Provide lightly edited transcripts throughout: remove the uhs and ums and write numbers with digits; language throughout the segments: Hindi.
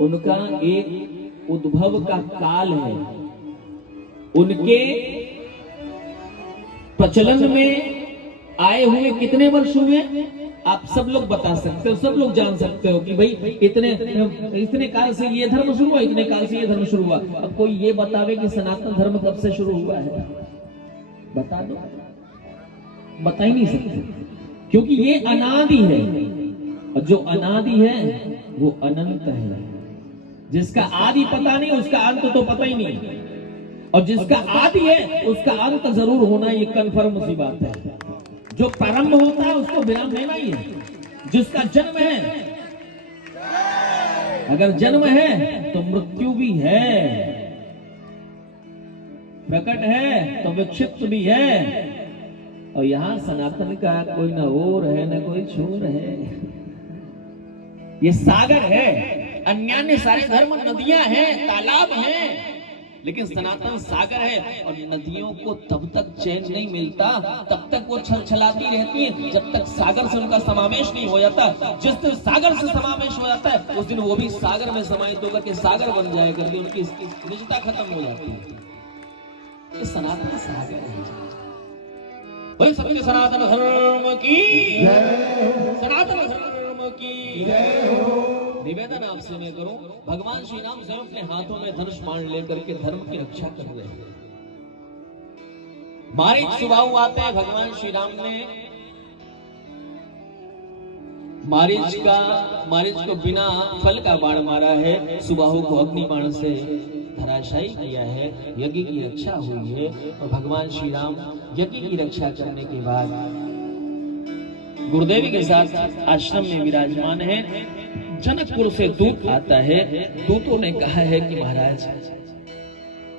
उनका एक उद्भव का काल है। उनके प्रचलन में आए हुए कितने वर्ष हुए आप सब लोग बता सकते हो, सब लोग जान सकते हो कि भाई इतने काल से ये धर्म शुरू हुआ, इतने काल से ये धर्म शुरू हुआ। अब कोई ये बतावे कि सनातन धर्म कब से शुरू हुआ है, बता दो। बता ही नहीं सकते, क्योंकि ये अनादि है, और जो अनादि है वो अनंत है। जिसका आदि पता नहीं उसका अंत तो पता ही नहीं, और जिसका आदि है उसका अंत जरूर होना, ये कन्फर्म सी बात है। जो प्रारंभ होता है उसको विराम लेना ही है। जिसका जन्म है, अगर जन्म है तो मृत्यु भी है, प्रकट है तो विक्षिप्त भी है। और यहां सनातन का कोई न और है न कोई छोर है, ये सागर है। अन्यान्य सारे धर्म नदियां हैं, तालाब हैं, लेकिन सनातन सागर है। और नदियों को तब तक चैन नहीं मिलता, तब तक वो छलछलाती रहती है, जब तक सागर से उनका समावेश नहीं हो जाता। जिस दिन सागर से समावेश हो जाता है उस दिन वो भी सागर में समाहित होकर के सागर बन जाए करके उनकी निजता खत्म हो जाती है। ये सनातन सागर है। वही सत्य सनातन धर्म की जय, सनातन धर्म की जय हो। निवेदन आपसे मैं करूं, भगवान श्री राम स्वयं अपने हाथों में धनुष बाण लेकर के धर्म की रक्षा कर रहे हैं। मारीच सुबाहु आते हैं, भगवान श्री राम ने मारीच को बिना फल का बाण मारा है, सुबाहु को अग्नि बाण से धराशायी किया है। यज्ञ की रक्षा हुई है, और भगवान श्री राम यज्ञ की रक्षा करने के बाद गुरुदेवी के साथ आश्रम में विराजमान है। जनकपुर से दूत आता है। दूतों ने कहा है कि महाराज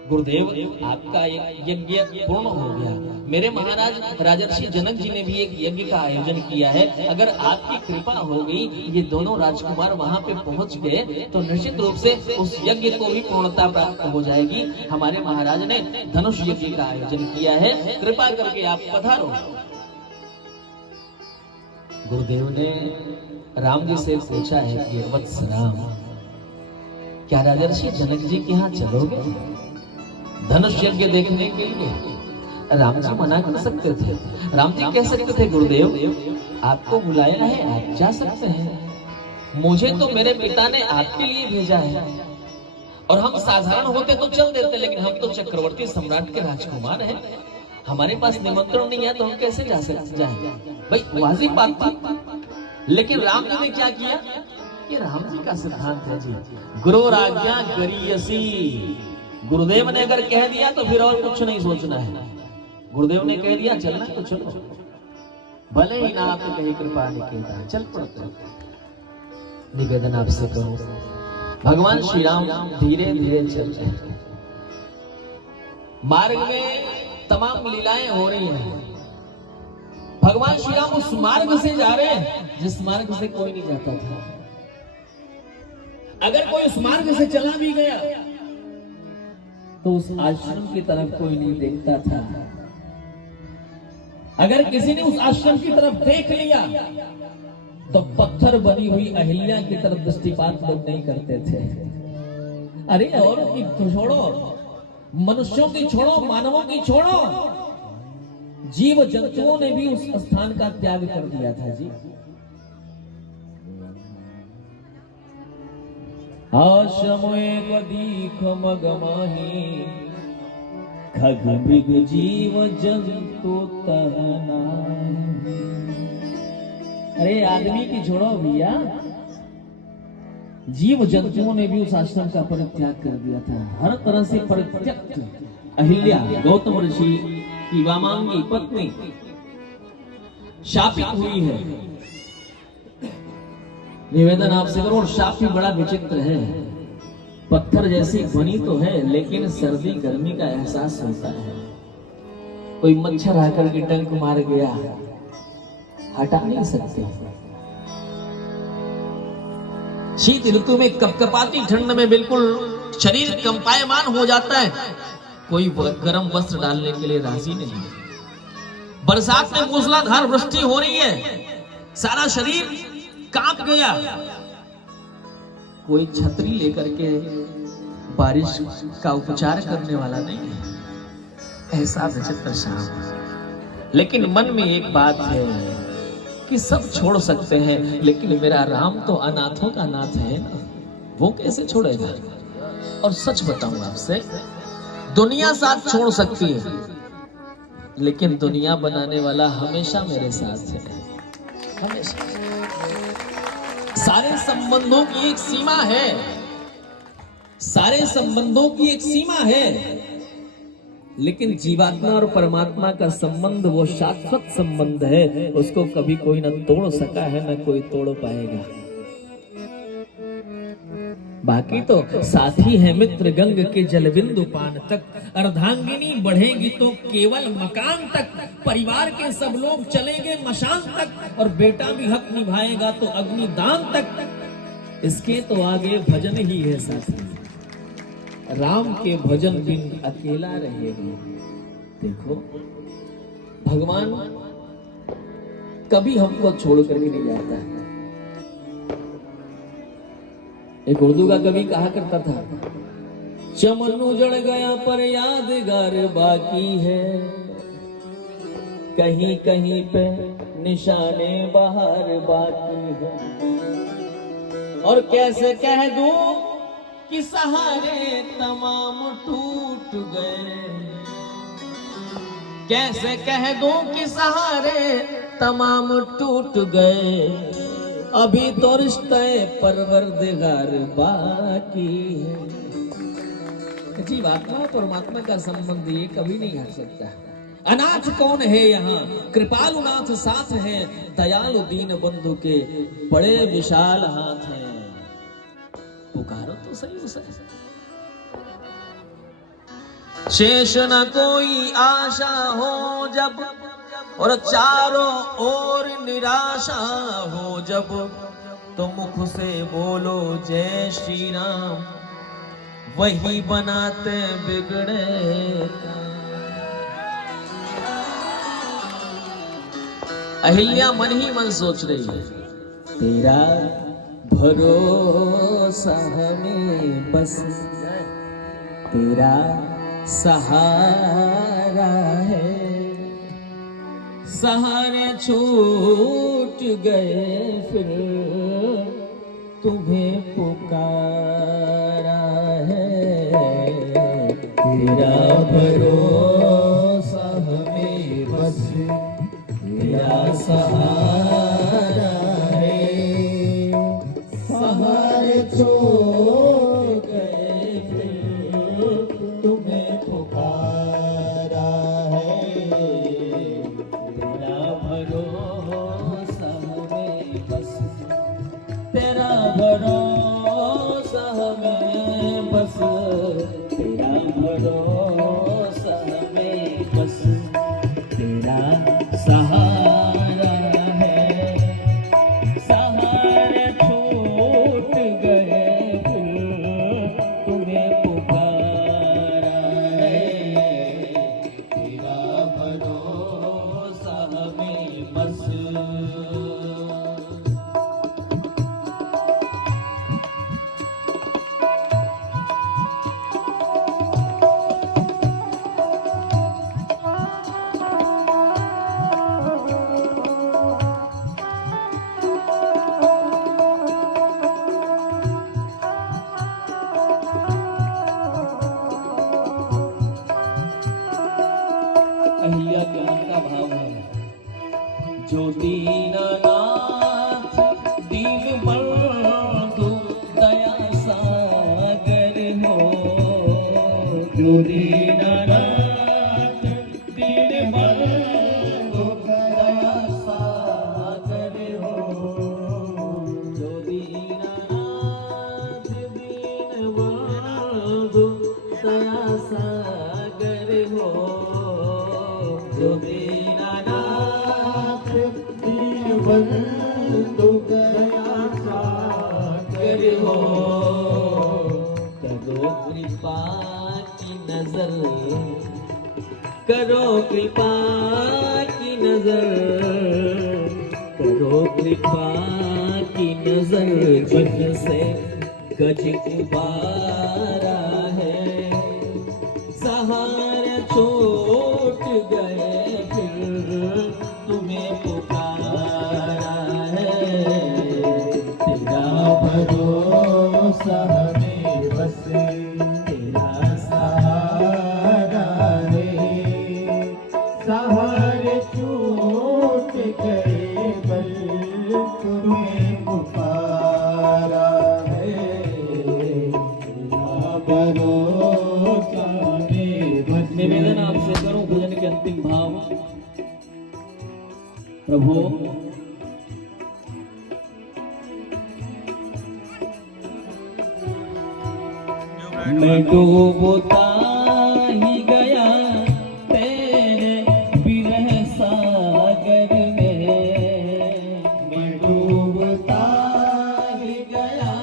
गुरुदेव आपका यज्ञ पूर्ण हो गया। मेरे महाराज राजर्षि जनक जी ने भी एक यज्ञ का आयोजन किया है। अगर आपकी कृपा हो गई, ये दोनों राजकुमार वहां पे पहुंच गए, तो निश्चित रूप से उस यज्ञ को भी पूर्णता प्राप्त हो जाएगी। हमारे महाराज ने धनुष यज्ञ का आयोजन किया है, कृपा करके आप पधारो। गुरुदेव ने राम जी से पूछा है कि वत्स राम, क्या राजर्षि जनक जी के यहाँ चलोगे धनुष यज्ञ देखने के लिए? राम जी मना कर सकते थे। राम जी कह सकते थे गुरुदेव आपको बुलाया है, आप जा सकते हैं। मुझे तो मेरे पिता ने आपके लिए भेजा है, और हम साधारण होते तो चल देते, लेकिन हम तो चक्रवर्ती सम्राट के राजकुमार हैं। हमारे पास निमंत्रण नहीं है तो हम कैसे जा सकते जाएं? भाई वाजिब बात थी। लेकिन राम जी ने क्या किया? ये राम जी का सिद्धांत है जी, गुरु आज्ञा करियसी। गुरुदेव ने अगर कह दिया तो फिर और कुछ नहीं सोचना है। गुरुदेव ने कह दिया चलना तो चलो, भले ही ना आपने कहीं कृपा नहीं किया, चल पड़ते। निवेदन आपसे करो, भगवान श्री राम धीरे धीरे चल रहे हैं। मार्ग में तमाम लीलाएं हो रही हैं। भगवान श्री राम उस मार्ग से जा रहे हैं जिस मार्ग से कोई नहीं जाता था। अगर कोई उस मार्ग से चला भी गया तो उस आश्रम की तरफ कोई नहीं देखता था। अगर किसी ने उस आश्रम की तरफ देख लिया तो पत्थर बनी हुई अहिल्या की तरफ दृष्टिपात लोग नहीं करते थे। अरे और की छोड़ो, मनुष्यों की छोड़ो, मानवों की छोड़ो, जीव जंतुओं ने भी उस स्थान का त्याग कर दिया था जी। आश्रम एक दीख मगमाही, खग मृग जीव जंतु तहना। अरे आदमी की छोड़ो भैया, जीव जंतुओं ने भी उस आश्रम का परित्याग कर दिया था। हर तरह से परित्यक्त अहिल्या गौतम ऋषि की वामांगी पत्नी शापित हुई है। निवेदन आपसे करो, शाप भी बड़ा विचित्र है। पत्थर जैसी बनी तो है, लेकिन सर्दी गर्मी का एहसास होता है। कोई मच्छर आकर के डंक मार गया, हटा नहीं सकते। शीत ऋतु में कपकपाती ठंड में बिल्कुल शरीर कंपायमान हो जाता है, कोई गर्म वस्त्र डालने के लिए राजी नहीं है। बरसात में मूसलाधार वृष्टि हो रही है, सारा शरीर कांप गया, कोई छतरी लेकर के बारिश का उपचार करने वाला नहीं है, ऐसा विचित्र श्याम। लेकिन मन में एक बात है कि सब छोड़ सकते हैं, लेकिन मेरा राम तो अनाथों का नाथ है ना, वो कैसे छोड़ेगा। और सच बताऊं आपसे, दुनिया साथ छोड़ सकती है, लेकिन दुनिया बनाने वाला हमेशा मेरे साथ है, हमेशा। सारे संबंधों की एक सीमा है, सारे संबंधों की एक सीमा है, लेकिन जीवात्मा और परमात्मा का संबंध वो शाश्वत संबंध है, उसको कभी कोई न तोड़ सका है, न कोई तोड़ पाएगा। बाकी तो साथी है मित्र गंग के जलबिंदु पान तक, अर्धांगिनी बढ़ेगी तो केवल मकान तक, परिवार के सब लोग चलेंगे मशान तक, और बेटा भी हक निभाएगा तो अग्निदान तक। इसके तो आगे भजन ही है साथी, राम के भजन बिन अकेला रहेगा। देखो भगवान कभी हमको छोड़ कर भी नहीं जाता है। एक उर्दू का कवि कहा करता था, चमन उजड़ गया पर यादगार बाकी है, कहीं कहीं पे निशाने बाहर बाकी है। और कैसे कह दूं कि सहारे तमाम टूट गए, कैसे कह दूं कि सहारे तमाम टूट गए, अभी तो रिश्ते परवरदिगार बाकी है। जीवात्मा और परमात्मा का संबंध ये कभी नहीं हट सकता। अनाथ कौन है यहाँ, कृपालुनाथ साथ है, दयालु दीन बंधु के बड़े विशाल हाथ हैं। पुकारो तो सही उसे, शेष न कोई आशा हो जब, और चारों ओर निराशा हो जब, तो मुख से बोलो जय श्री राम, वही बनाते बिगड़े। अहिल्या मन ही मन सोच रही है, तेरा भरोसा हमें बस, तेरा सहारा है, सहारे छूट गए फिर तुम्हें पुकारा है, तेरा भरोसा हमें बस, तेरा सहारा है, सहारे छूट गए फिर तुम्हें पुकारा है, तेरा भरोसा हमें बस, तेरा भरोसा हमें बस, तेरा भरोसा हमें बस, तेरा सहारा है, सहारे छूट गए फिर तुम्हें पुकारा है, तेरा भरोसा हमें बस। अहिल्या के मन का भाव है, जो दीनानाथ दीन बंधु दया सागर हो, जो दीनानाथ दीन बंधु दया सागर हो, जो दीनानाथ दीन बंधु दया सागर हो, जो दीनानाथ दीन बंधु दया सागर हो, करो कृपा की नजर, करो कृपा की नजर, करो कृपा की नजर, जग से गज उबारा है, सहारा छूट गए फिर तुम्हें पुकारा है। तेरा भरोसा हमें बस तेरा सहारा है, सहारे छूट गए बल तुम्हें पुकारा है। तेरा भरोसा हमें बस। निवेदन आपसे करूं भजन के अंतिम भाव। प्रभु मैं डूबता ही गया तेरे विरह सागर में, मैं डूबता ही गया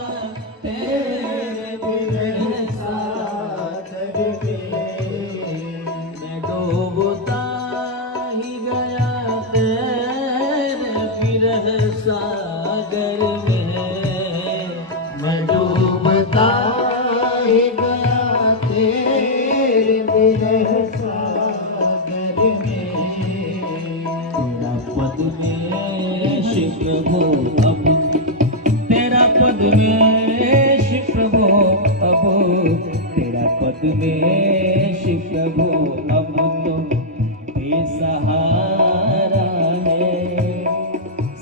तेरे विरह सागर में, मैं डूबता ही गया तेरे विरह सागर में, मैं डूबता प्रभु अब तेरा पद में प्रभु अब तेरा पद में प्रभु अब तुम बेसहारा है,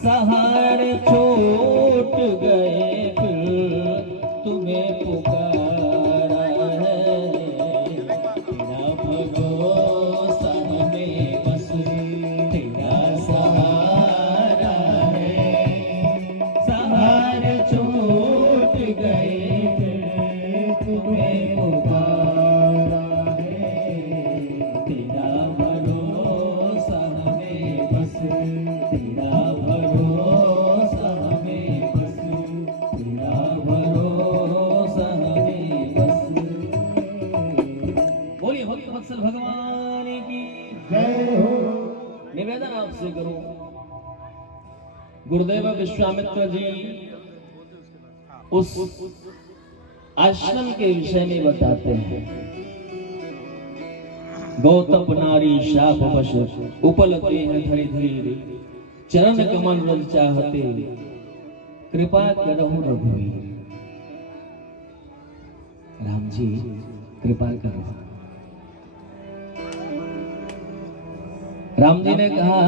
सहारे छूट गए फिर तुम्हें पुकारा है। तेरा भरोसा हमें बस तेरा सहारा है, सहारे छूट गए फिर तुम्हें पुकारा है। तेरा भरोसा हमें बस तेरा भरोसा हमें बस तेरा भरोसा हमें बस। बोलिए भक्त वत्सल भगवान की जय हो। निवेदन आपसे करूं, गुरुदेव विश्वामित्र जी उस आश्रम के विषय में बताते हैं। गौतम नारी शाप वश उपलते हैं धरि धीरे, चरण कमल रज चाहते कृपा करहु रघुवीर। राम जी कृपा करो। राम जी ने कहा